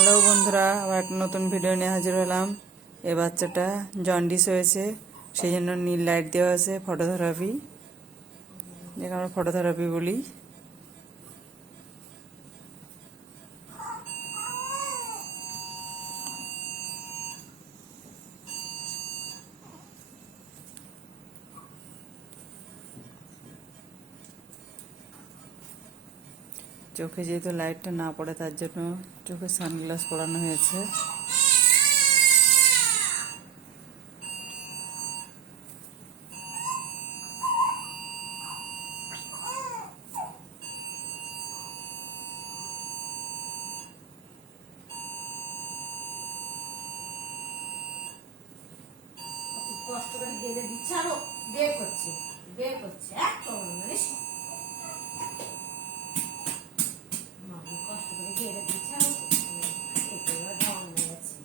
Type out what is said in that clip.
Hello বন্ধুরা, আবার একটা নতুন ভিডিও নিয়ে হাজির হলাম। এই বাচ্চাটা জন্ডিস হয়েছে, সেই জন্য নীল লাইট দেওয়া আছে, ফটোথেরাপি, যেটা আমরা ফটোথেরাপি বলি। চোখে যেহেতু লাইটটা না পড়ে, তার জন্য চোখে সানগ্লাস পরানো হয়েছে। কষ্ট করে গেলে দিচ্ছে আরো বের করছে একদম মামি কষ্ট করে গেলে দিচ্ছে আরো ডাউন হয়ে গেছে।